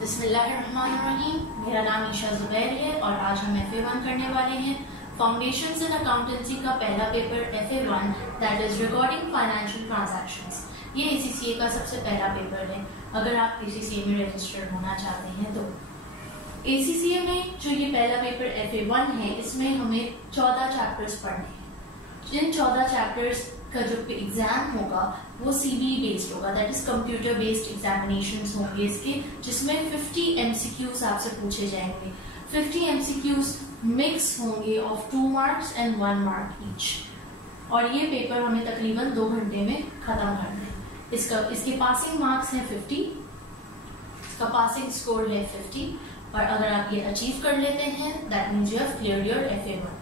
बिस्मिल्लाहिर्रहमानिर्रहीम। मेरा नाम ईशा ज़ुबैर है और आज हम FA1 करने वाले हैं। फाउंडेशंस इन अकाउंटेंसी का पहला paper FA1 that is recording financial transactions. ये ACCA का सबसे पहला पेपर है अगर आप ACCA में रजिस्टर्ड होना चाहते हैं तो। ACCA में जो ये पहला पेपर FA1 है इसमें हमें 14 चैप्टर्स पढ़ने हैं। जिन 14 चैप्टर्स का जो एग्जाम होगा वो CBE बेस्ड होगा, that is computer based examinations होंगे इसके, जिसमें 50 MCQs आपसे पूछे जाएंगे। 50 MCQs मिक्स होंगे of 2 marks and 1 mark each, और ये पेपर हमें तकरीबन 2 घंटे में खत्म करना है। इसके पासिंग मार्क्स हैं 50, इसका पासिंग स्कोर है 50, और अगर आप ये अचीव कर लेते हैं that means you have cleared your FA1।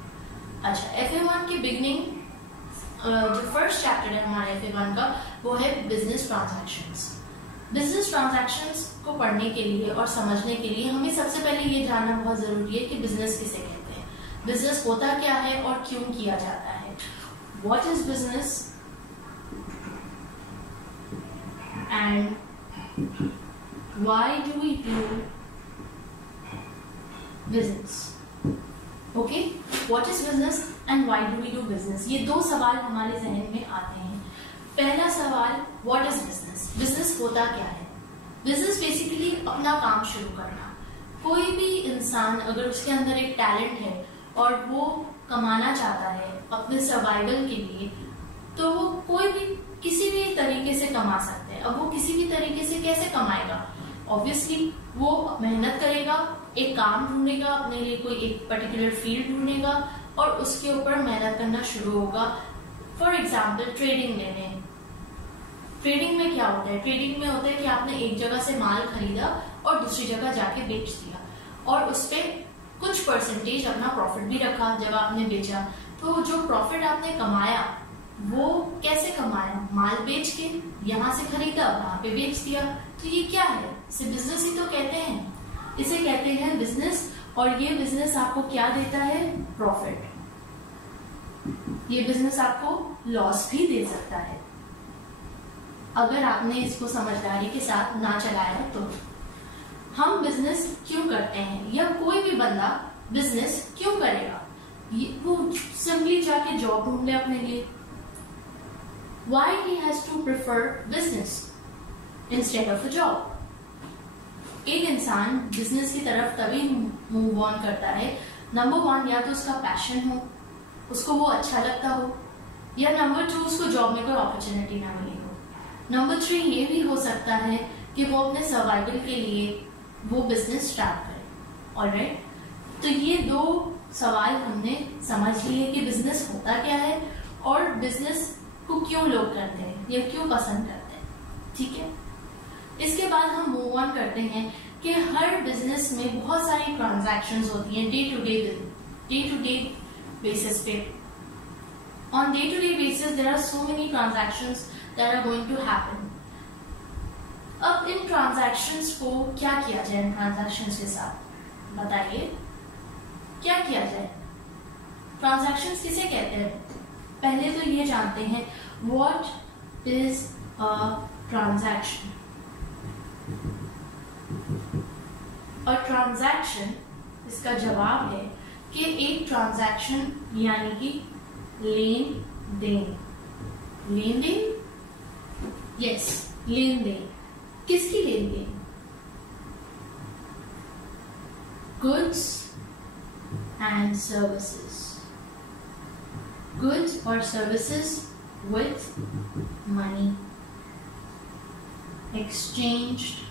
अच्छा, FA1 की बिगनिंग जो फर्स्ट चैप्टर है हमारे FA1 का वो है बिजनेस ट्रांजैक्शंस। बिजनेस ट्रांजैक्शंस को पढ़ने के लिए और समझने के लिए हमें सबसे पहले ये जानना बहुत जरूरी है कि बिजनेस किसे कहते हैं, बिजनेस होता क्या है और क्यों किया जाता है। What is business and why do we do business. Okay, what is business and why do we do business, ये 2 सवाल हमारे जहन में आते हैं। पहला सवाल, व्हाट इज बिजनेस, बिजनेस होता क्या है। बिजनेस बेसिकली अपना काम शुरू करना। कोई भी इंसान अगर उसके अंदर एक टैलेंट है और वो कमाना चाहता है अपने सर्वाइवल के लिए, तो वो कोई भी किसी भी तरीके से कमा सकते हैं। अब वो किसी भी तरीके से कैसे कमाएगा, ऑब्वियसली वो मेहनत करेगा, एक काम ढूंढेगा, अपने लिए कोई एक पर्टिकुलर फील्ड ढूंढेगा और उसके ऊपर मेहनत करना शुरू होगा। फॉर एग्जाम्पल ट्रेडिंग ले लें। ट्रेडिंग में क्या होता है, ट्रेडिंग में होता है कि आपने एक जगह से माल खरीदा और दूसरी जगह जाके बेच दिया और उस पर कुछ परसेंटेज अपना प्रॉफिट भी रखा। जब आपने बेचा तो जो प्रॉफिट आपने कमाया वो कैसे कमाया, माल बेच के, यहाँ से खरीदा वहां पे बेच दिया। तो ये क्या है, इसे बिजनेस ही तो कहते हैं, इसे कहते हैं बिजनेस। और ये बिजनेस आपको क्या देता है, प्रॉफिट। ये बिजनेस आपको लॉस भी दे सकता है अगर आपने इसको समझदारी के साथ ना चलाया तो। हम बिजनेस क्यों करते हैं या कोई भी बंदा बिजनेस क्यों करेगा, वो सिंपली जाके जॉब ढूंढ ले अपने लिए। Why he has to prefer business instead of a job? एक इंसान बिजनेस की तरफ तभी मूव ऑन करता है, नंबर 1 या तो उसका पैशन हो, उसको वो अच्छा लगता हो, या नंबर 2 उसको जॉब में कोई अपॉर्चुनिटी ना मिली हो। नंबर 3 ये भी हो सकता है कि वो अपने सर्वाइवल के लिए वो बिजनेस स्टार्ट करे। ऑलराइट, तो ये 2 सवाल हमने समझ लिए कि बिजनेस होता क्या है और बिजनेस को क्यों लोग करते हैं या क्यों पसंद करते हैं। ठीक है, इसके बाद हम मूव ऑन करते हैं कि हर बिजनेस में बहुत सारी ट्रांजैक्शंस होती हैं डे टू डे बेसिस पे। On day to day basis there are so many transactions that are going to happen. अब इन ट्रांजैक्शंस को क्या किया जाए, इन ट्रांजैक्शंस के साथ बताइए क्या किया जाए। ट्रांजैक्शंस किसे कहते हैं, पहले तो ये जानते हैं व्हाट इज अ ट्रांजैक्शन। और ट्रांजैक्शन, इसका जवाब है कि एक ट्रांजैक्शन यानी कि लेन देन। लेन देन, यस, लेन देन। किसकी लेन देन, goods and services. Goods or services with money exchanged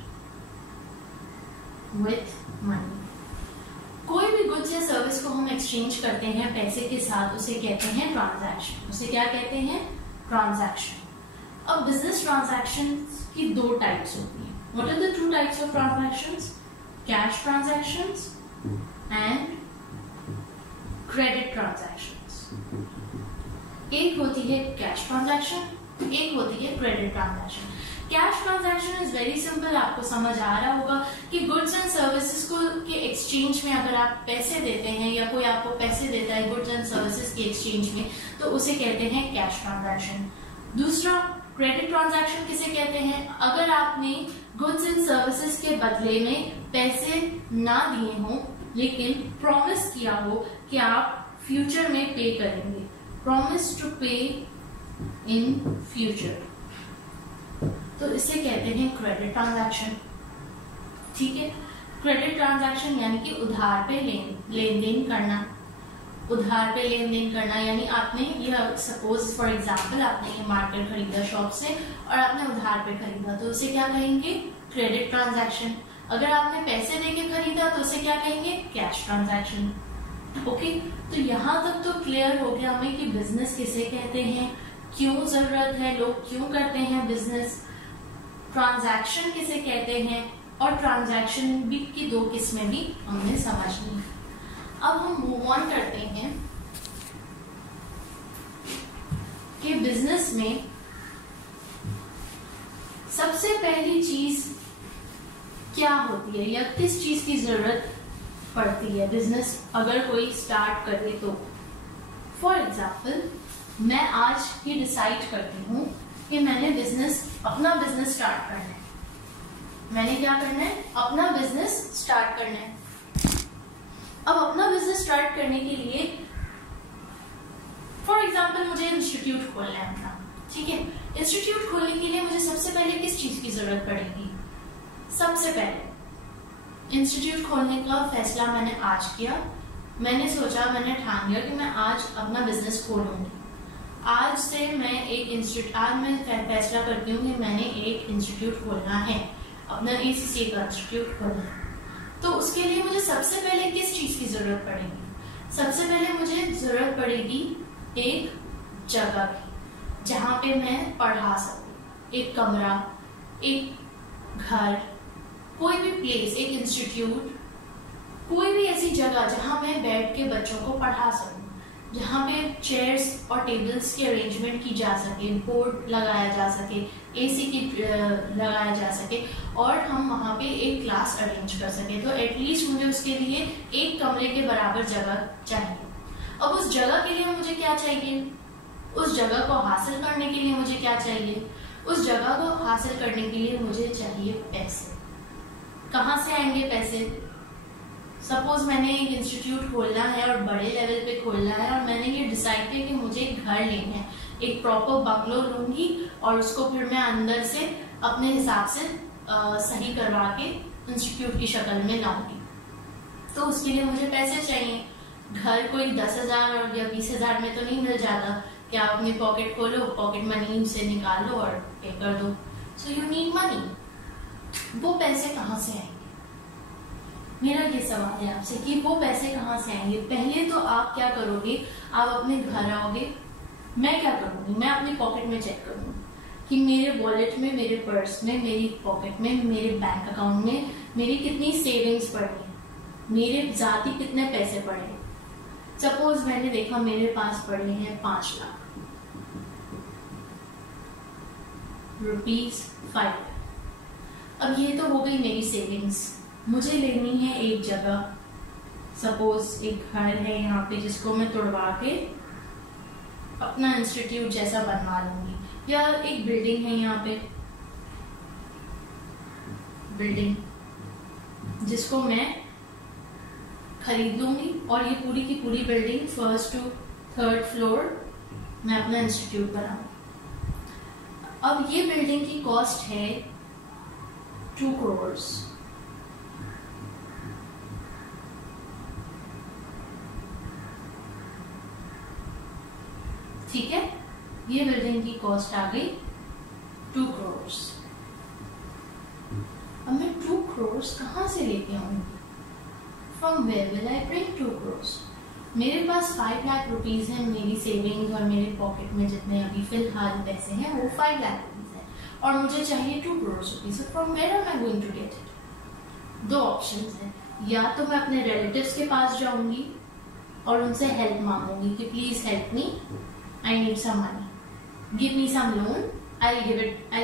with money। कोई भी गुड्स या सर्विस को हम एक्सचेंज करते हैं पैसे के साथ, उसे कहते हैं ट्रांजैक्शन। उसे क्या कहते हैं, ट्रांजैक्शन। अब बिजनेस ट्रांजैक्शन की 2 टाइप्स होती हैं। What are the 2 types of transactions, cash transactions and credit transactions. एक होती है कैश ट्रांजैक्शन, एक होती है credit transaction. Cash transaction is very simple, आपको समझ आ रहा होगा कि गुड्स एंड सर्विसेज को के एक्सचेंज में अगर आप पैसे देते हैं या कोई आपको पैसे देता है गुड्स एंड सर्विसेज के एक्सचेंज में, तो उसे कहते हैं कैश ट्रांजैक्शन। दूसरा क्रेडिट ट्रांजैक्शन किसे कहते हैं? अगर आपने गुड्स एंड सर्विसेज के बदले में पैसे ना दिए हों लेकिन प्रॉमिस किया हो कि आप फ्यूचर में पे करेंगे, प्रॉमिस टू पे इन फ्यूचर, तो इसे कहते हैं क्रेडिट ट्रांजैक्शन। ठीक है, क्रेडिट ट्रांजैक्शन यानी कि उधार पे लेन देन करना, उधार पे लेन देन करना, यानी आपने ये सपोज फॉर एग्जांपल आपने ये मार्केट खरीदा शॉप से और आपने उधार पे खरीदा, तो उसे क्या कहेंगे? Credit transaction. अगर आपने पैसे देके खरीदा तो उसे क्या कहेंगे? Cash transaction. ओके, तो यहाँ तक तो क्लियर हो गया हमें कि बिजनेस किसे कहते हैं, क्यों जरूरत है, लोग क्यों करते हैं बिजनेस, ट्रांजैक्शन किसे कहते हैं, और ट्रांजैक्शन भी की दो किस्में भी हमने समझ ली। अब हम मूव ऑन करते हैं कि बिजनेस में सबसे पहली चीज क्या होती है या किस चीज की जरूरत पड़ती है बिजनेस अगर कोई स्टार्ट करे तो। फॉर एग्जाम्पल मैं आज ही डिसाइड करती हूँ कि मैंने अपना बिजनेस स्टार्ट करना है। मैंने क्या करना है? अपना बिजनेस स्टार्ट करना है। अब अपना बिजनेस स्टार्ट करने के लिए फॉर एग्जाम्पल मुझे इंस्टीट्यूट खोलना है अपना। ठीक है, इंस्टीट्यूट खोलने के लिए मुझे सबसे पहले किस चीज की जरूरत पड़ेगी? सबसे पहले इंस्टीट्यूट खोलने का फैसला मैंने आज किया, मैंने सोचा, मैंने ठान लिया कि मैं आज अपना बिजनेस खोलूंगी। आज से मैं आज मैं फैसला करती हूँ कि मैंने एक इंस्टीट्यूट खोलना है, अपना ACCA का इंस्टीट्यूट खोलना है। तो उसके लिए मुझे सबसे पहले किस चीज की जरूरत पड़ेगी? सबसे पहले मुझे जरूरत पड़ेगी एक जगह की जहां पे मैं पढ़ा सकूं, एक कमरा, एक घर, कोई भी प्लेस, एक इंस्टीट्यूट, कोई भी ऐसी जगह जहां मैं बैठ के बच्चों को पढ़ा सकूं, जहां पे चेयर्स और टेबल्स की अरेंजमेंट की जा सके, बोर्ड लगाया जा सके, AC की लगाया जा सके और हम वहां पे एक क्लास अरेंज कर सके। तो एटलीस्ट मुझे उसके लिए एक कमरे के बराबर जगह चाहिए। अब उस जगह के लिए मुझे क्या चाहिए? उस जगह को हासिल करने के लिए मुझे क्या चाहिए? उस जगह को हासिल करने के लिए मुझे चाहिए पैसे। कहाँ से आएंगे पैसे? सपोज मैंने एक इंस्टीट्यूट खोलना है और बड़े लेवल पे खोलना है और मैंने ये डिसाइड किया कि मुझे एक घर लेना है, एक प्रॉपर बंगलो लूंगी और उसको फिर मैं अंदर से अपने हिसाब से सही करवा के इंस्टीट्यूट की शक्ल में लाऊंगी। तो उसके लिए मुझे पैसे चाहिए। घर कोई 10,000 और या 20,000 में तो नहीं मिल जाता कि आप अपनी पॉकेट खोलो, पॉकेट मनी से निकाल लो और पे कर दो। So you need money. वो पैसे कहाँ से आएंगे? मेरा ये सवाल है आपसे कि वो पैसे कहाँ से आएंगे। पहले तो आप क्या करोगे? आप अपने घर आओगे। मैं क्या करूंगी? मैं अपनी पॉकेट में चेक करूंगी कि मेरे वॉलेट में, मेरे पर्स में, मेरी पॉकेट में, मेरे बैंक अकाउंट में मेरी कितनी सेविंग्स पड़ी, मेरे जाती कितने पैसे पड़े। सपोज मैंने देखा मेरे पास पड़े हैं 5 लाख रुपीज 5। अब ये तो हो गई मेरी सेविंग्स। मुझे लेनी है एक जगह, सपोज एक घर है यहाँ पे जिसको मैं तोड़वा के अपना इंस्टीट्यूट जैसा बनवा लूंगी, या एक बिल्डिंग है यहाँ पे, बिल्डिंग जिसको मैं खरीद लूंगी और ये पूरी की पूरी building 1st to 3rd floor मैं अपना इंस्टीट्यूट बनाऊंगी। अब ये बिल्डिंग की कॉस्ट है 2 करोड़। ठीक है, ये बिल्डिंग की कॉस्ट आ गई 2 करोड़। अब मैं 2 करोड़ कहां से लेके आऊंगी? From where will I bring 2 crore? मेरे पास 5 लाख रुपीज है, मेरी सेविंग्स और मेरे पॉकेट में जितने अभी फिलहाल पैसे हैं वो 5 लाख रुपीज है और मुझे चाहिए 2 crore rupees. From where am I going to get it? 2 options हैं, या तो मैं अपने रिलेटिव्स के पास जाऊंगी और उनसे हेल्प मांगूंगी कि please help me, I need some money, give me some loan, I'll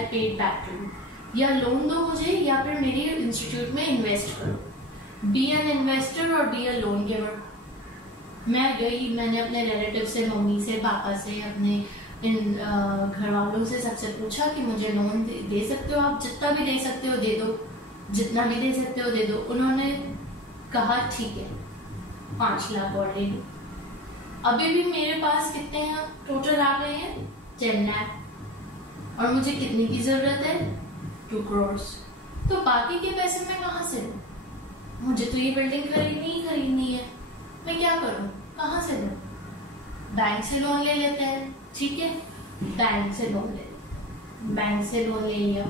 pay it back to you। या लोन दो मुझे या फिर मेरे इंस्टीट्यूट में इन्वेस्ट करो। बी एन इन्वेस्टर और बी अ लोन गिवर। मैं गई, मैंने अपने रिलेटिव से, मम्मी से, पापा से, अपने घर वालों से सबसे पूछा कि मुझे लोन दे सकते हो आप, जितना भी दे सकते हो दे दो, जितना भी दे सकते हो दे दो। उन्होंने कहा ठीक है 5 लाख ऑलरेडी। अभी भी मेरे पास कितने हैं टोटल आ गए हैं 10 लाख, और मुझे कितने की जरूरत है 2 करोड़। तो बाकी के पैसे मैं कहाँ से लूं? मुझे तो ये बिल्डिंग खरीदनी है, मैं क्या करूं, कहाँ से लूं? बैंक से लोन ले लेते हैं, ठीक है, बैंक से लोन ले लिया।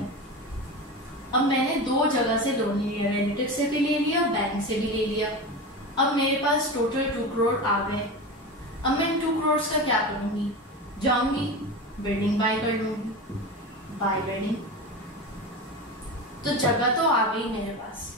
अब मैंने 2 जगह से लोन लिया, रिलेटिव से भी ले लिया, बैंक से भी ले लिया। अब मेरे पास टोटल 2 करोड़ आ गए। अब मैं 2 करोड़ का क्या करूंगी? जाऊंगी बिल्डिंग बाय कर लूंगी, बाय बिल्डिंग। तो जगह तो आ गई मेरे पास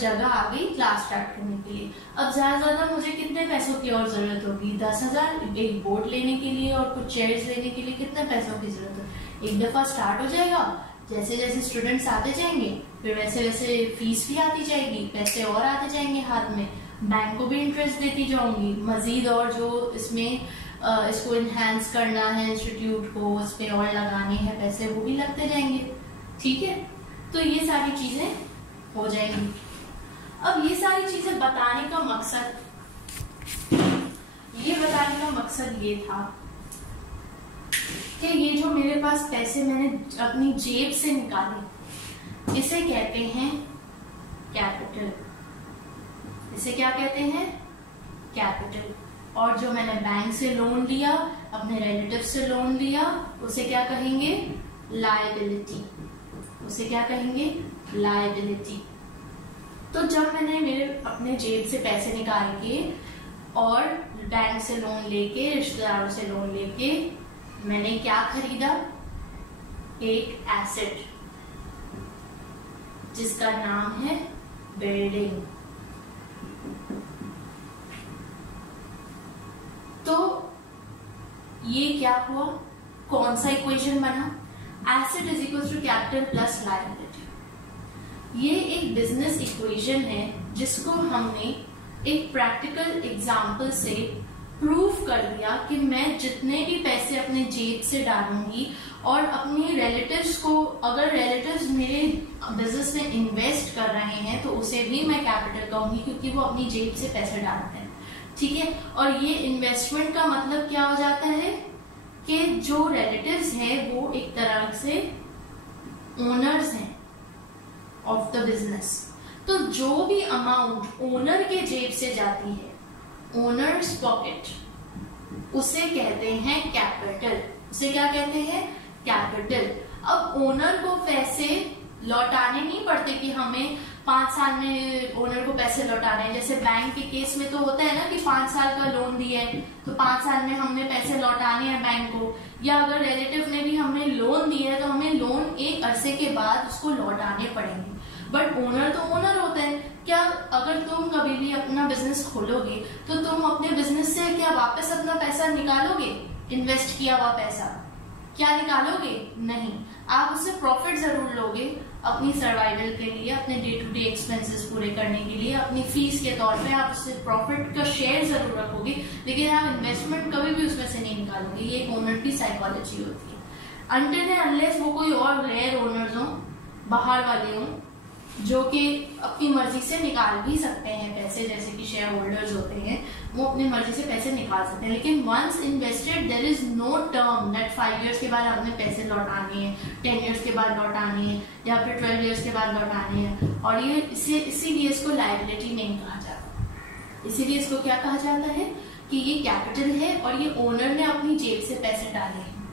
जगह आ गई क्लास स्टार्ट करने के लिए। अब ज्यादा मुझे कितने पैसों की और जरूरत होगी? 10,000 एक बोर्ड लेने के लिए और कुछ चेयर्स लेने के लिए कितने पैसों की जरूरत है? एक दफा स्टार्ट हो जाएगा, जैसे जैसे स्टूडेंट्स आते जाएंगे फिर वैसे वैसे फीस भी आती जाएगी, पैसे और आते जाएंगे हाथ में, बैंक को भी इंटरेस्ट देती जाऊंगी मजीद, और जो इसमें इसको इनहेंस करना है इंस्टीट्यूट को, उस पर और लगाने हैं पैसे, वो भी लगते जाएंगे, ठीक है। तो ये सारी चीजें हो जाएंगी। अब ये सारी चीजें बताने का मकसद ये था कि ये जो मेरे पास पैसे मैंने अपनी जेब से निकाले, इसे कहते हैं कैपिटल। इसे क्या कहते हैं? कैपिटल। और जो मैंने बैंक से लोन लिया, अपने रिलेटिव से लोन लिया, उसे क्या कहेंगे? लायबिलिटी। उसे क्या कहेंगे? लायबिलिटी। तो जब मैंने मेरे अपने जेब से पैसे निकाल के और बैंक से लोन लेके, रिश्तेदारों से लोन लेके, मैंने क्या खरीदा? एक एसेट जिसका नाम है बिल्डिंग। तो ये क्या हुआ? कौन सा इक्वेशन बना? Asset is equal to capital plus liability. ये एक बिजनेस इक्वेशन है जिसको हमने एक प्रैक्टिकल एग्जाम्पल से प्रूव कर दिया कि मैं जितने भी पैसे अपने जेब से डालूंगी और अपने रिलेटिव्स को, अगर रिलेटिव्स मेरे बिजनेस में इन्वेस्ट कर रहे हैं तो उसे भी मैं कैपिटल कहूंगी, क्योंकि वो अपनी जेब से पैसे डालते हैं, ठीक है। और ये इन्वेस्टमेंट का मतलब क्या हो जाता है कि जो रिलेटिव्स हैं वो एक तरह से ओनर्स हैं ऑफ द बिजनेस। तो जो भी अमाउंट ओनर के जेब से जाती है, ओनर्स पॉकेट, उसे कहते हैं कैपिटल। उसे क्या कहते हैं? कैपिटल। अब ओनर को पैसे लौटाने नहीं पड़ते कि हमें 5 साल में ओनर को पैसे लौटाने हैं। जैसे बैंक के केस में तो होता है ना कि 5 साल का लोन दिया है तो 5 साल में हमने पैसे लौटाने हैं बैंक को, या अगर रिलेटिव ने भी हमें लोन दिया है तो हमें लोन एक अरसे के बाद उसको लौटाने पड़ेंगे। बट ओनर तो ओनर होता है। क्या अगर तुम कभी भी अपना बिजनेस खोलोगे तो तुम अपने बिजनेस से क्या वापस अपना पैसा निकालोगे? इन्वेस्ट किया हुआ पैसा क्या निकालोगे? नहीं। आप उससे प्रॉफिट जरूर लोगे अपनी सर्वाइवल के लिए, अपने डे टू डे एक्सपेंसेस पूरे करने के लिए, अपनी फीस के तौर पे आप उससे प्रॉफिट का शेयर जरूर रखोगे, लेकिन आप इन्वेस्टमेंट कभी भी उसमें से नहीं निकालोगे। ये एक ओनर की साइकोलॉजी होती है। अनटिल एंड अनलेस वो कोई और रेयर ओनर्स हो, बाहर वाले हों, जो कि अपनी मर्जी से निकाल भी सकते हैं पैसे, जैसे कि शेयर होल्डर्स होते हैं, वो अपनी मर्जी से पैसे निकाल सकते हैं। लेकिन once invested there is no term that 5 years के बाद आपने पैसे लौटाने हैं, 10 इयर्स के बाद लौटाने हैं, या फिर 12 इयर्स के बाद लौटाने हैं। और ये इसीलिए इसको लायबिलिटी नहीं कहा जाता। इसीलिए इसको क्या कहा जाता है कि ये कैपिटल है और ये ओनर ने अपनी जेब से पैसे डाले हैं,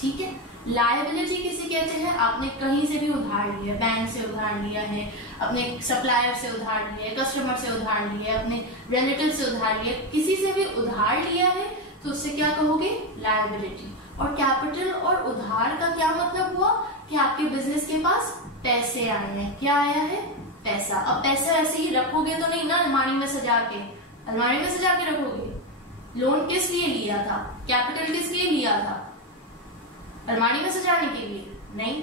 ठीक है। लायबिलिटी किसे कहते हैं? आपने कहीं से भी उधार लिया, बैंक से उधार लिया है, अपने सप्लायर से उधार लिया है, कस्टमर से उधार लिया है, अपने रिलेटिव से उधार लिया, किसी से भी उधार लिया है तो उससे क्या कहोगे? लायबिलिटी। और कैपिटल और उधार का क्या मतलब हुआ कि आपके बिजनेस के पास पैसे आए हैं। क्या आया है? पैसा। अब पैसा ऐसे ही रखोगे तो नहीं ना अलमारी में सजा के, अलमारी में सजा के रखोगे। लोन किस लिए लिया था? कैपिटल किस लिए लिया था? अलमारी में सजाने के लिए नहीं।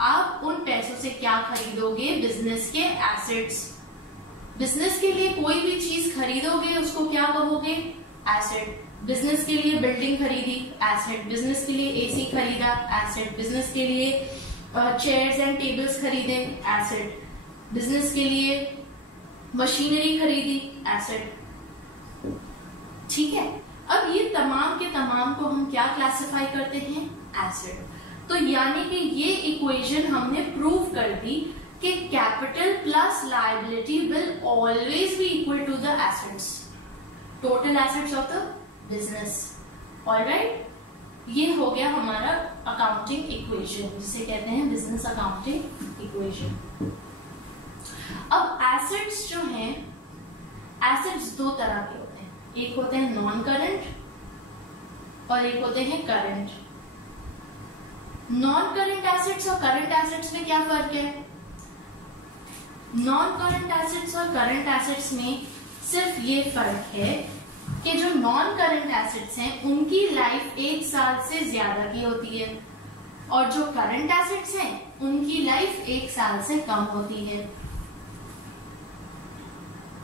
आप उन पैसों से क्या खरीदोगे? बिजनेस के एसेट्स। बिजनेस के लिए कोई भी चीज खरीदोगे उसको क्या कहोगे? एसेट। बिजनेस के लिए बिल्डिंग खरीदी, एसेट। बिजनेस के लिए एसी खरीदा, एसेट। बिजनेस के लिए चेयर्स एंड टेबल्स खरीदे, एसेट। बिजनेस के लिए मशीनरी खरीदी, एसेट। ठीक है, अब ये तमाम के तमाम को हम क्या क्लासिफाई करते हैं? एसेट। तो यानी कि ये इक्वेशन हमने प्रूव कर दी कि capital plus liability will always be equal to the assets, total assets of the business. Alright, ये हो गया हमारा अकाउंटिंग इक्वेशन, जिसे कहते हैं बिजनेस अकाउंटिंग इक्वेशन। अब एसेट्स जो हैं, एसेट्स दो तरह के होते हैं, एक होते हैं नॉन करंट और एक होते हैं करंट। नॉन करंट एसेट्स और करंट एसेट्स में क्या फर्क है? नॉन करंट एसेट्स और करंट एसेट्स में सिर्फ ये फर्क है कि जो नॉन करंट एसेट्स हैं उनकी लाइफ 1 साल से ज्यादा की होती है और जो करंट एसेट्स हैं उनकी लाइफ 1 साल से कम होती है।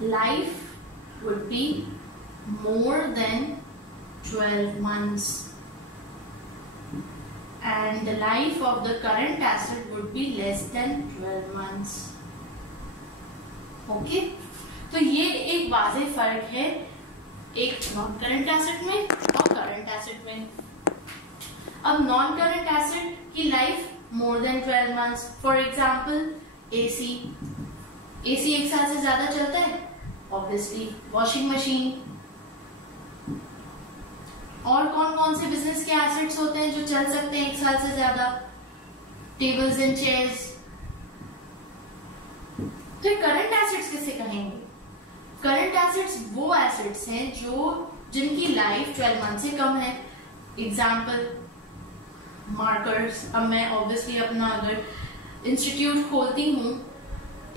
Life would be more than 12 months and the life of the current asset would be less than 12 months. Okay, तो ये एक वाज़ेह फर्क है एक नॉन करंट एसेट में और करंट एसेट में। अब नॉन करंट एसेट की life more than 12 months, for example AC. AC 1 साल से ज्यादा चलता है ऑब्वियसली। Washing machine. और कौन कौन से बिजनेस के एसेट्स होते हैं जो चल सकते हैं 1 साल से ज्यादा? Tables and chairs. फिर करंट एसेट्स किसे कहेंगे? करंट एसेट्स वो एसेट्स हैं जो जिनकी लाइफ 12 मंथ से कम है। Example markers. अब मैं ऑब्वियसली अपना अगर इंस्टीट्यूट खोलती हूँ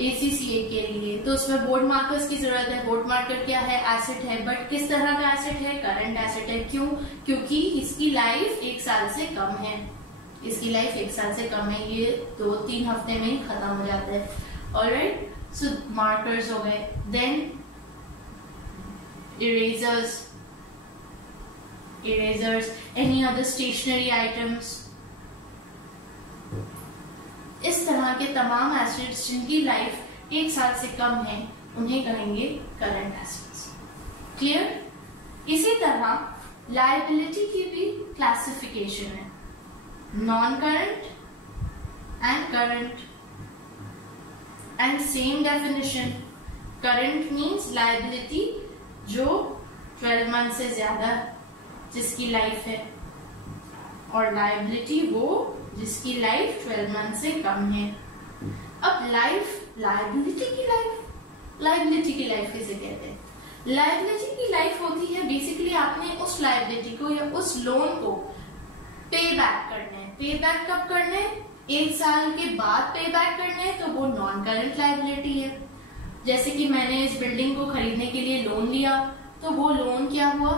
ACCA के लिए तो उसमें बोर्ड मार्कर्स की जरूरत है। बोर्ड मार्कर क्या है? एसेट है, बट किस तरह का एसेट है? करंट एसेट है। क्यों? क्योंकि इसकी लाइफ 1 साल से कम है। इसकी लाइफ 1 साल से कम है, ये 2-3 हफ्ते में ही खत्म हो जाता है। ऑलराइट, सो मार्कर्स हो गए। Then erasers, any other stationery items. इस तरह के तमाम एसेट्स जिनकी लाइफ 1 साल से कम है उन्हें कहेंगे करंट एसेट्स। क्लियर? इसी तरह लायबिलिटी की भी क्लासिफिकेशन है, non current and current, and same definition. Current means liability जो 12 मंथ से ज्यादा जिसकी लाइफ है, और लायबिलिटी वो जिसकी लाइफ 12 मंथ से कम है। अब लायबिलिटी की लाइफ किसे कहते हैं? लायबिलिटी की लाइफ होती है बेसिकली आपने उस लायबिलिटी को या उस लोन को पे बैक करना है। पे बैक कब करना है? 1 साल के बाद पे बैक करना है, तो वो नॉन करंट लायबिलिटी है। जैसे कि मैंने इस बिल्डिंग को खरीदने के लिए लोन लिया, तो वो लोन क्या हुआ?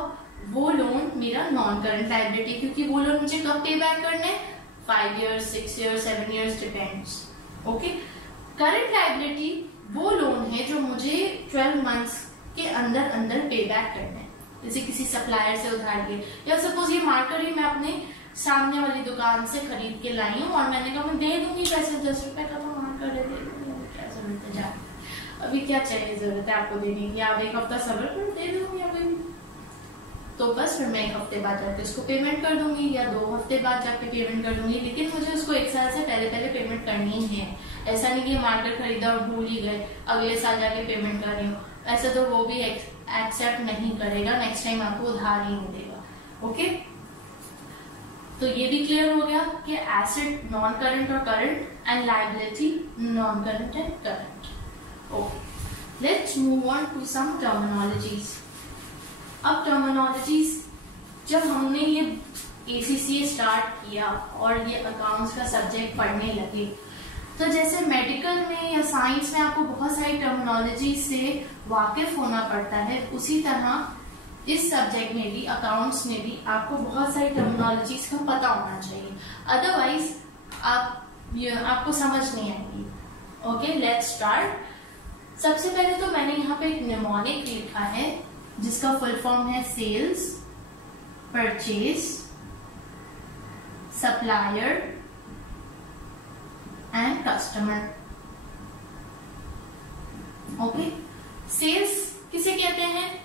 वो लोन मेरा नॉन करंट लायबिलिटी, क्योंकि वो लोन मुझे कब पे बैक करना है? 5 years, 6 years, 7 years depends. Okay, current liability वो लोन है जो मुझे 12 मंथ्स के अंदर पे बैक करना है। जैसे किसी सप्लायर से उधार लिए, या सपोज ये मार्कर ही मैं अपने सामने वाली दुकान से खरीद के लाई हूँ और मैंने कहा मैं दे दूंगी पैसे, 10 रुपए का तो मार्कर दे दूंगी, क्या जरूरत है जा, अभी क्या चाहिए जरूरत है आपको देने की, आप 1 हफ्ता सब्र कर दे दूंगी अभी, तो बस फिर मैं 1 हफ्ते बाद जाके उसको पेमेंट कर दूंगी या 2 हफ्ते बाद जाके पेमेंट कर दूंगी, लेकिन मुझे उसको 1 साल से पहले पेमेंट करनी ही है। ऐसा नहीं कि मार्कर खरीदा और भूल ही गए, अगले साल जाके पेमेंट कर रही हूँ, ऐसा तो वो भी एक्सेप्ट नहीं करेगा, नेक्स्ट टाइम आपको उधार ही नहीं देगा। ओके, तो ये भी क्लियर हो गया कि एसेट नॉन करंट और current and liability non current and current. Okay, let's move on to some terminologies. अब टर्मिनोलॉजीज, जब हमने ये ACCA स्टार्ट किया और ये अकाउंट्स का सब्जेक्ट पढ़ने लगे, तो जैसे मेडिकल में या साइंस में आपको बहुत सारी टर्मिनोलॉजी से वाकिफ होना पड़ता है, उसी तरह इस सब्जेक्ट में भी, अकाउंट्स में भी आपको बहुत सारी टर्मिनोलॉजीज का पता होना चाहिए, अदरवाइज आपको समझ नहीं आएगी। Okay, let's start. सबसे पहले तो मैंने यहाँ पे एक निमोनिक लिखा है जिसका फुल फॉर्म है sales purchase, supplier and customer. Okay, sales किसे कहते हैं?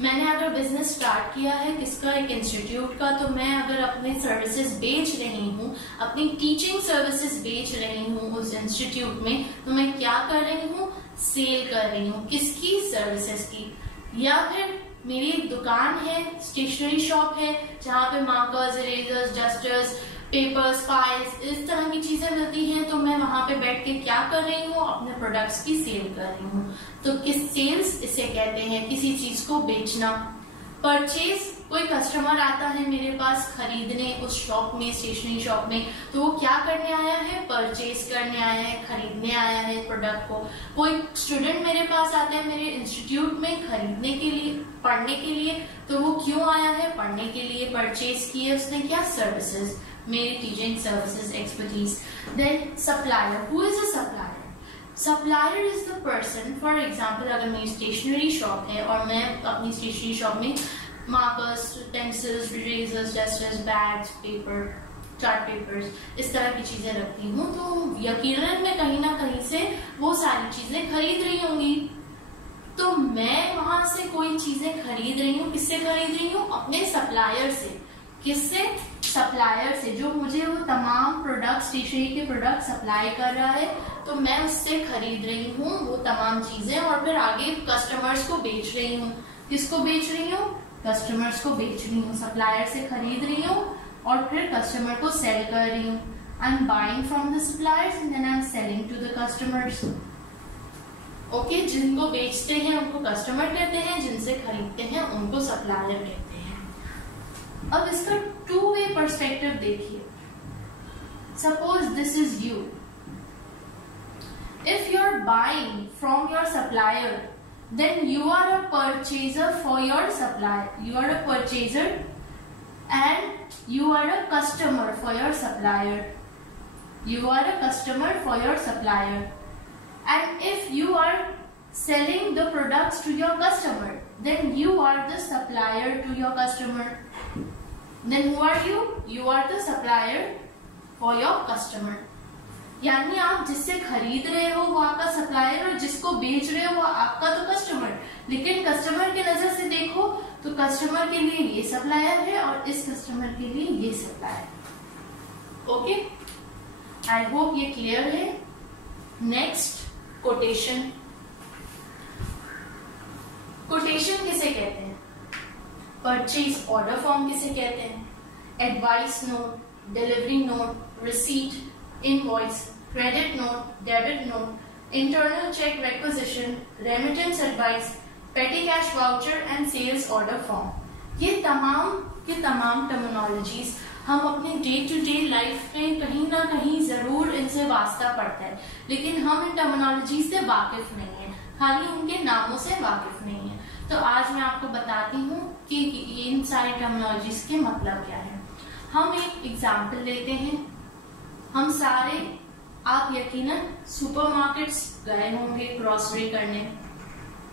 मैंने अगर बिजनेस स्टार्ट किया है किसका, एक इंस्टीट्यूट का, तो मैं अगर अपने सर्विसेज बेच रही हूँ, अपनी टीचिंग सर्विसेज बेच रही हूँ उस इंस्टीट्यूट में, तो मैं क्या कर रही हूँ? सेल कर रही हूँ। किसकी? सर्विसेज की। या फिर मेरी एक दुकान है, स्टेशनरी शॉप है, जहाँ पे markers, erasers, dusters, papers, files, इस तरह की चीजें मिलती हैं, तो मैं वहां पे बैठ के क्या कर रही हूँ? अपने प्रोडक्ट्स की सेल कर रही हूँ। तो किस सेल्स इसे कहते हैं, किसी चीज को बेचना। परचेज, कोई कस्टमर आता है मेरे पास खरीदने उस शॉप में, स्टेशनरी शॉप में, तो वो क्या करने आया है? परचेज करने आया है, खरीदने आया है प्रोडक्ट को। कोई स्टूडेंट मेरे पास आता है मेरे इंस्टीट्यूट में खरीदने के लिए, पढ़ने के लिए, तो वो क्यों आया है? पढ़ने के लिए। परचेज की है उसने क्या? सर्विसेज, मेरी teaching services, expertise. Then supplier, who is a supplier? Supplier is the person, for example अगर मेरी स्टेशनरी शॉप है और मैं अपनी स्टेशनरी शॉप में markers, pencils, erasers, dusters, bags, paper, chart papers, इस तरह की चीजें रखती हूँ, तो यकीनन मैं कहीं ना कहीं से वो सारी चीजें खरीद रही होंगी। तो मैं वहां से कोई चीजें खरीद रही हूँ, किससे खरीद रही हूँ? अपने सप्लायर से। किससे? सप्लायर से, जो मुझे वो तमाम प्रोडक्ट, स्टेशनरी के प्रोडक्ट सप्लाई कर रहा है, तो मैं उससे खरीद रही हूँ वो तमाम चीजें, और फिर आगे कस्टमर्स को बेच रही हूँ। किसको बेच रही हूँ? कस्टमर्स को बेच रही हूँ। सप्लायर से खरीद रही हूँ और फिर कस्टमर को सेल कर रही हूँ। I am buying from the suppliers and then I am selling to the customers. Okay, जिनको बेचते हैं उनको कस्टमर कहते हैं, जिनसे खरीदते हैं उनको सप्लायर कहते हैं। अब इसका टू वे पर्सपेक्टिव देखिए। Suppose this is you, if you are buying from your supplier, then you are a purchaser for your supplier. You are a purchaser and you are a customer for your supplier. You are a customer for your supplier. And if you are selling the products to your customer, then you are the supplier to your customer. Then who are you? You are the supplier for your customer. यानी आप जिससे खरीद रहे हो वो आपका supplier, और जिसको बेच रहे हो वो आपका तो कस्टमर। लेकिन कस्टमर के नजर से देखो तो कस्टमर के लिए ये सप्लायर है और इस कस्टमर के लिए ये सप्लायर। ओके, आई होप ये क्लियर है। Next, quotation. कोटेशन किसे कहते हैं? परचेज ऑर्डर फॉर्म किसे कहते हैं? Advice note, delivery note, receipt, invoice, credit note, debit note, internal check requisition, remittance advice, petty cash voucher and sales order form। ये तमाम के तमाम टर्मिनोलॉजीज हम अपने डे टू डे लाइफ में कहीं ना कहीं जरूर इनसे वास्ता पड़ता है, लेकिन हम इन टर्मिनोलॉजी से वाकिफ नहीं है, खाली उनके नामों से वाकिफ नहीं है। तो आज मैं आपको बताती हूँ कि इन सारी टर्मिनोलॉजीज के मतलब क्या है। हम एक एग्जाम्पल लेते हैं। हम सारे, आप यकीनन सुपरमार्केट्स गए होंगे ग्रोसरी करने,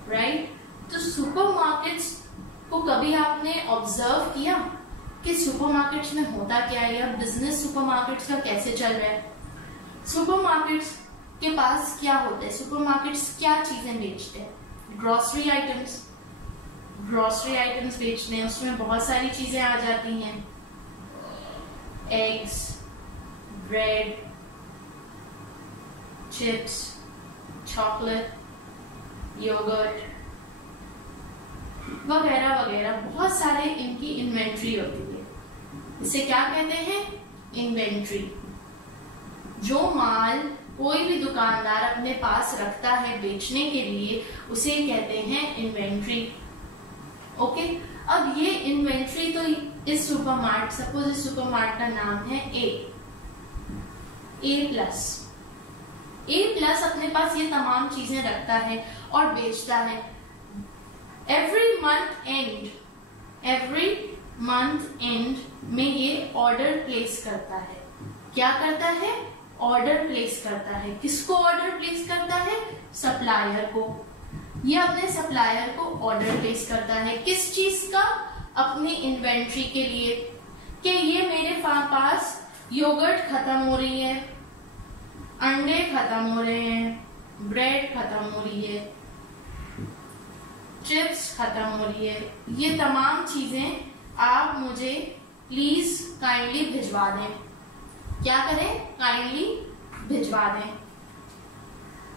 राइट? तो सुपरमार्केट्स को कभी आपने ऑब्जर्व किया कि सुपरमार्केट्स में होता क्या है, या बिजनेस सुपरमार्केट्स का कैसे चल रहा है? सुपरमार्केट्स के पास क्या होता है? सुपरमार्केट्स क्या चीजें बेचते हैं? Grocery items. ग्रोसरी आइटम्स बेचते हैं, उसमें बहुत सारी चीजें आ जाती हैं, eggs, bread, chips, chocolate, yogurt वगैरह वगैरह, बहुत सारे इनकी इन्वेंट्री होती है। इसे क्या कहते हैं? इन्वेंट्री। जो माल कोई भी दुकानदार अपने पास रखता है बेचने के लिए, उसे कहते हैं इन्वेंट्री। ओके, अब ये इन्वेंट्री तो इस सुपरमार्केट, सपोज इस सुपरमार्केट का नाम है ए प्लस अपने पास ये तमाम चीजें रखता है और बेचता है। एवरी मंथ एंड में ये ऑर्डर प्लेस करता है। क्या करता है? ऑर्डर प्लेस करता है। किसको ऑर्डर प्लेस करता है? सप्लायर को। ये अपने सप्लायर को ऑर्डर प्लेस करता है। किस चीज का? अपनी इन्वेंट्री के लिए कि ये मेरे पास योगर्ट खत्म हो रही है, अंडे खत्म हो रहे हैं, ब्रेड खत्म हो रही है, चिप्स खत्म हो रही है, ये तमाम चीजें आप मुझे प्लीज काइंडली भिजवा दें। क्या करें? काइंडली भिजवा दें।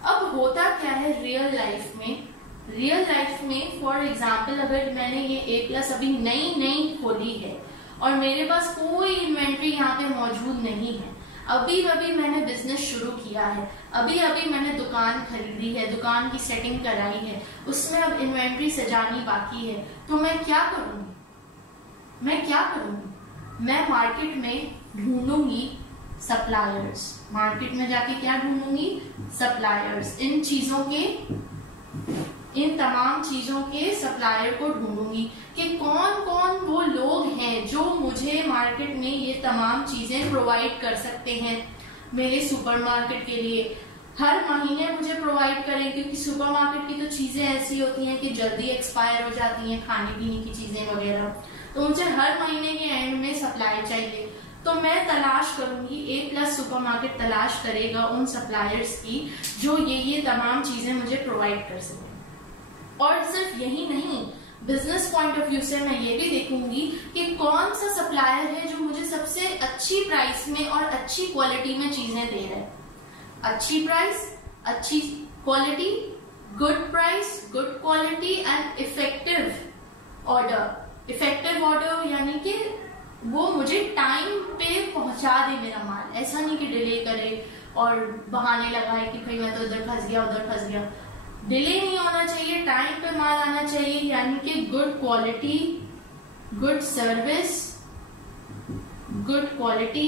अब होता क्या है रियल लाइफ में? रियल लाइफ में फॉर एग्जाम्पल अगर मैंने ये A+ अभी नई खोली है और मेरे पास कोई इन्वेंट्री यहाँ पे मौजूद नहीं है, अभी मैंने बिजनेस शुरू किया है, अभी मैंने दुकान खरीदी है, दुकान की सेटिंग कराई है, उसमें अब इन्वेंट्री सजानी बाकी है, तो मैं क्या करूंगी? मैं मार्केट में ढूंढूंगी सप्लायर्स। मार्केट में जाके क्या ढूंढूंगी? सप्लायर्स। इन तमाम चीजों के सप्लायर को ढूंढूंगी कि कौन कौन वो लोग हैं जो मुझे मार्केट में ये तमाम चीजें प्रोवाइड कर सकते हैं मेरे सुपरमार्केट के लिए। हर महीने मुझे प्रोवाइड करें, क्योंकि सुपरमार्केट की तो चीजें ऐसी होती हैं कि जल्दी एक्सपायर हो जाती हैं, खाने पीने की चीजें वगैरह, तो मुझे हर महीने के एंड में सप्लाई चाहिए। तो मैं तलाश करूंगी, A+ सुपरमार्केट तलाश करेगा उन सप्लायर्स की जो ये तमाम चीजें मुझे प्रोवाइड कर सके। और सिर्फ यही नहीं, बिजनेस पॉइंट ऑफ व्यू से मैं ये भी देखूंगी कि कौन सा सप्लायर है जो मुझे सबसे अच्छी प्राइस में और अच्छी क्वालिटी में चीजें दे रहा है। अच्छी प्राइस, अच्छी quality, good price, good quality and effective order. Effective order यानी कि वो मुझे टाइम पे पहुंचा दे मेरा माल, ऐसा नहीं कि डिले करे और बहाने लगाए कि भाई मैं तो उधर फंस गया। डिले नहीं होना चाहिए, टाइम पे माल आना चाहिए, यानी कि good quality, good service, good quality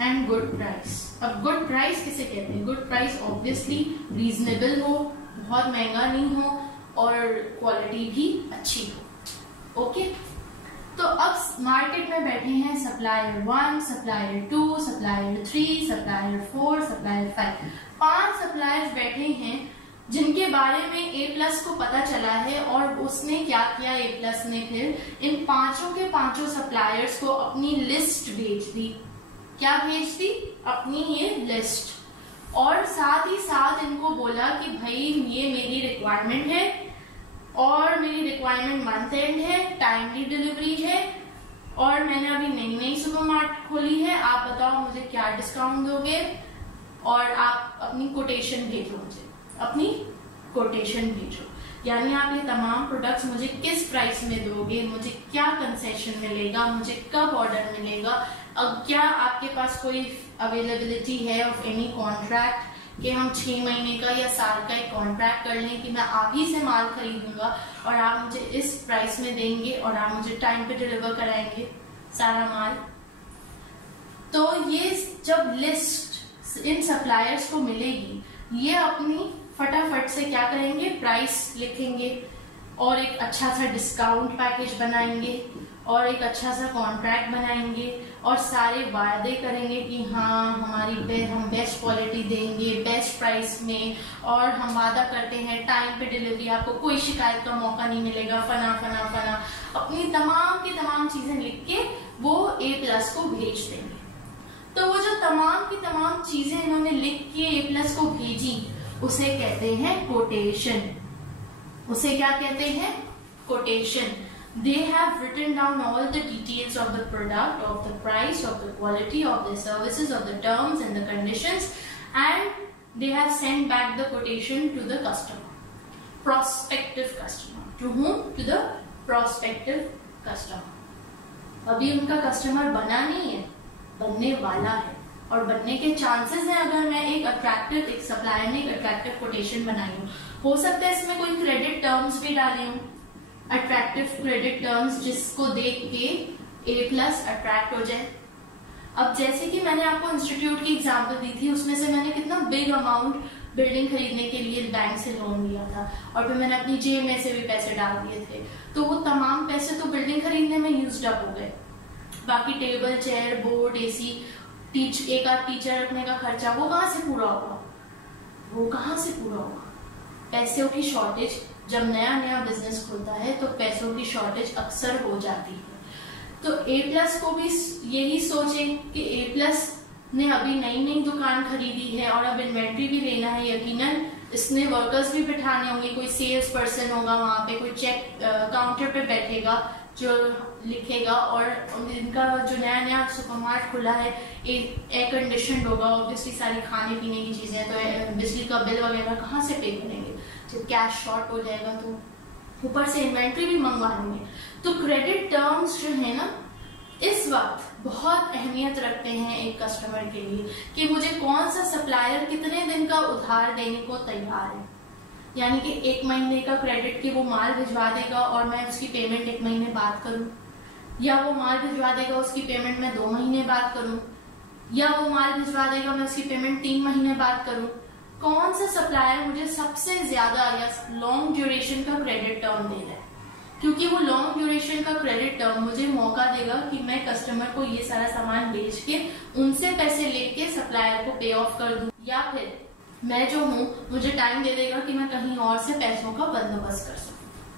and good price. अब गुड प्राइस किसे कहते हैं? गुड प्राइस ऑब्वियसली रीजनेबल हो, बहुत महंगा नहीं हो और क्वालिटी भी अच्छी हो। ओके, तो अब मार्केट में बैठे हैं supplier 1, supplier 2, supplier 3, supplier 4, supplier 5। 5 suppliers बैठे हैं जिनके बारे में A+ को पता चला है और उसने क्या किया, A+ ने फिर इन पांचों के पांचों सप्लायर्स को अपनी लिस्ट भेज दी। क्या भेज दी? अपनी ये लिस्ट। और साथ ही साथ इनको बोला कि भाई ये मेरी रिक्वायरमेंट है और मेरी रिक्वायरमेंट मंथ एंड है, टाइमली डिलीवरी है और मैंने अभी नई सुपरमार्केट खोली है, आप बताओ मुझे क्या डिस्काउंट दोगे और आप अपनी कोटेशन भेजो, मुझे अपनी कोटेशन भेजो। यानी आप ये तमाम प्रोडक्ट्स मुझे किस प्राइस में दोगे, मुझे क्या कंसेशन मिलेगा, मुझे कब ऑर्डर मिलेगा, अब क्या आपके पास कोई अवेलेबिलिटी है ऑफ एनी कॉन्ट्रैक्ट कि हम 6 महीने का या साल का एक कॉन्ट्रैक्ट कर लें कि मैं आप ही से माल खरीदूंगा और आप मुझे इस प्राइस में देंगे और आप मुझे टाइम पे डिलीवर कराएंगे सारा माल। तो ये जब लिस्ट इन सप्लायर्स को मिलेगी, ये अपनी फटाफट से क्या करेंगे, प्राइस लिखेंगे और एक अच्छा सा डिस्काउंट पैकेज बनाएंगे और एक अच्छा सा कॉन्ट्रैक्ट बनाएंगे और सारे वादे करेंगे कि हाँ हम बेस्ट क्वालिटी देंगे बेस्ट प्राइस में और हम वादा करते हैं टाइम पे डिलीवरी, आपको कोई शिकायत का मौका नहीं मिलेगा, फना फना फना अपनी तमाम की तमाम चीजें लिख के वो A+ को भेज देंगे। तो वो जो तमाम की तमाम चीजें इन्होंने लिख के A+ को भेजी उसे कहते हैं कोटेशन। उसे क्या कहते हैं? Quotation. They have written down all the details of the product, of the price, of the quality, of the services, of the terms and the conditions, and they have sent back the quotation to the customer, prospective customer. To whom? To the prospective customer. अभी उनका customer बना नहीं है, बनने वाला है और बनने के चांसेस हैं अगर मैं एक सप्लायर ने एक अट्रैक्टिव कोटेशन बनाई हूँ। हो सकता है इसमें कोई क्रेडिट टर्म्स भी डाले हूँ, अट्रैक्टिव क्रेडिट टर्म्स जिसको देख के A+ अट्रैक्ट हो जाए। अब जैसे कि मैंने आपको इंस्टीट्यूट की एग्जांपल दी थी, उसमें से मैंने कितना बिग अमाउंट बिल्डिंग खरीदने के लिए बैंक से लोन लिया था और फिर मैंने अपनी जेब में से भी पैसे डाल दिए थे, तो वो तमाम पैसे तो बिल्डिंग खरीदने में यूज्ड अप हो गए। बाकी टेबल, चेयर, बोर्ड, AC, एक आध टीचर रखने का खर्चा वो कहाँ से पूरा होगा? पैसों की शॉर्टेज जब नया नया बिजनेस खुलता है तो पैसों की शॉर्टेज अक्सर हो जाती है। तो A+ को भी यही सोचें कि A+ ने अभी नई दुकान खरीदी है और अब इन्वेंट्री भी लेना है, यकीनन इसने वर्कर्स भी बिठाने होंगे, कोई सेल्स पर्सन होगा वहां पे, कोई चेक काउंटर पे बैठेगा जो लिखेगा, और इनका जो नया नया सुपरमार्केट खुला है एयर कंडीशन होगा, ऑब्वियसली सारी खाने पीने की चीजें, तो बिजली का बिल वगैरह कहाँ से पे करेंगे, जब कैश शॉर्ट हो जाएगा तो ऊपर से इन्वेंट्री भी मंगवाएंगे। तो क्रेडिट टर्म्स जो है ना इस वक्त बहुत अहमियत रखते हैं एक कस्टमर के लिए कि मुझे कौन सा सप्लायर कितने दिन का उधार देने को तैयार है। यानी कि 1 महीने का क्रेडिट कि वो माल भिजवा देगा और मैं उसकी पेमेंट 1 महीने बाद करूं, या वो माल भिजवा देगा उसकी पेमेंट मैं 2 महीने बाद करूं, या वो माल भिजवा देगा मैं उसकी पेमेंट 3 महीने बाद करूं। कौन सा सप्लायर मुझे सबसे ज्यादा या लॉन्ग ड्यूरेशन का क्रेडिट टर्म दे रहा है, क्योंकि वो लॉन्ग ड्यूरेशन का क्रेडिट टर्म मुझे मौका देगा कि मैं कस्टमर को ये सारा सामान बेच के उनसे पैसे लेके सप्लायर को पे ऑफ कर दूं, या फिर मैं जो हूँ मुझे टाइम दे देगा कि मैं कहीं और से पैसों का बंदोबस्त कर सकूं।